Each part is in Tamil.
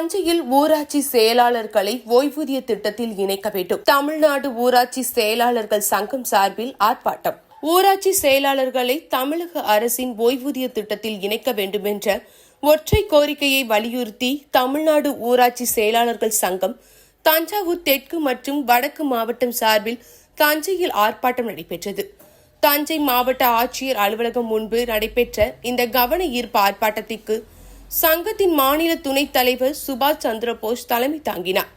தஞ்சையில் ஊராட்சி செயலாளர்களை ஓய்வூதிய திட்டத்தில் இணைக்க வேண்டும். தமிழ்நாடு ஊராட்சி செயலாளர்கள் சங்கம் சார்பில் ஆர்ப்பாட்டம். ஊராட்சி செயலாளர்களை தமிழக அரசின் ஓய்வூதிய திட்டத்தில் இணைக்க வேண்டும் என்ற ஒற்றை கோரிக்கையை வலியுறுத்தி தமிழ்நாடு ஊராட்சி செயலாளர்கள் சங்கம் தஞ்சாவூர் தெற்கு மற்றும் வடக்கு மாவட்டம் சார்பில் தஞ்சையில் ஆர்ப்பாட்டம் நடைபெற்றது. தஞ்சை மாவட்ட ஆட்சியர் அலுவலகம் முன்பு நடைபெற்ற இந்த கவன ஈர்ப்பு ஆர்ப்பாட்டத்திற்கு சங்கத்தின் மாநில துணைத் தலைவர் சுபாஷ் சந்திரபோஸ் தலைமை தாங்கினார்.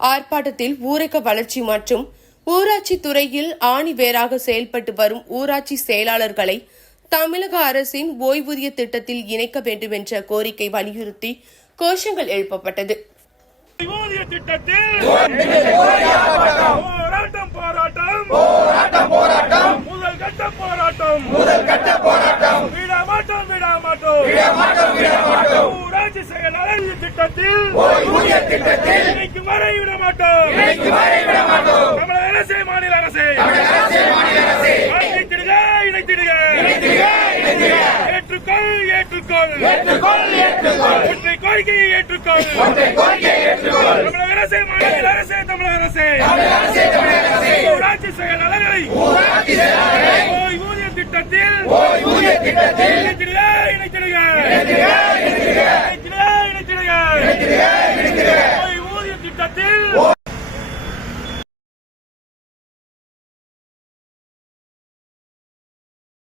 ஆர்ப்பாட்டத்தில் ஊரக வளர்ச்சி மற்றும் ஊராட்சி துறையில் ஆணி வேராக செயல்பட்டு வரும் ஊராட்சி செயலாளர்களை தமிழக அரசின் ஓய்வூதிய திட்டத்தில் இணைக்க வேண்டும் என்ற கோரிக்கை வலியுறுத்தி கோஷங்கள் எழுப்பப்பட்டது. போராட்டம் போராட்டம் போராட்டம் போராட்டம் முதல் கட்ட போராட்டம் முதல் கட்ட போராட்டம் விட மாட்டோம் ஊராட்சி செயலாளர் திட்டத்தில் ஊதிய திட்டத்தில் இணைக்கும் வரை விட மாட்டோம் இணைக்கும் வரை விட மாட்டோம் தமிழக அரசே மாநில அரசே. தமிழக அரசே மாநில அரசே. இணைத்திடுக இணைத்திடுக. இணைத்திடுக இணைத்திடுக. ஏற்றுக்கொள் ஏற்றுக்கொள். ஏற்றுக்கொள் ஏற்றுக்கொள். ஒற்றை கோரிக்கையை ஏற்றுக்கொள். ஒற்றை கோரிக்கையை ஏற்றுக்கொள். தமிழக அரசே மாநில அரசே தமிழக அரசே. தமிழக அரசே தமிழக அரசே. ஊராட்சி ஊராட்சி செயலாளர்களை ஓய்வூதிய திட்டத்தில் ஓய்வூதிய திட்டத்தில்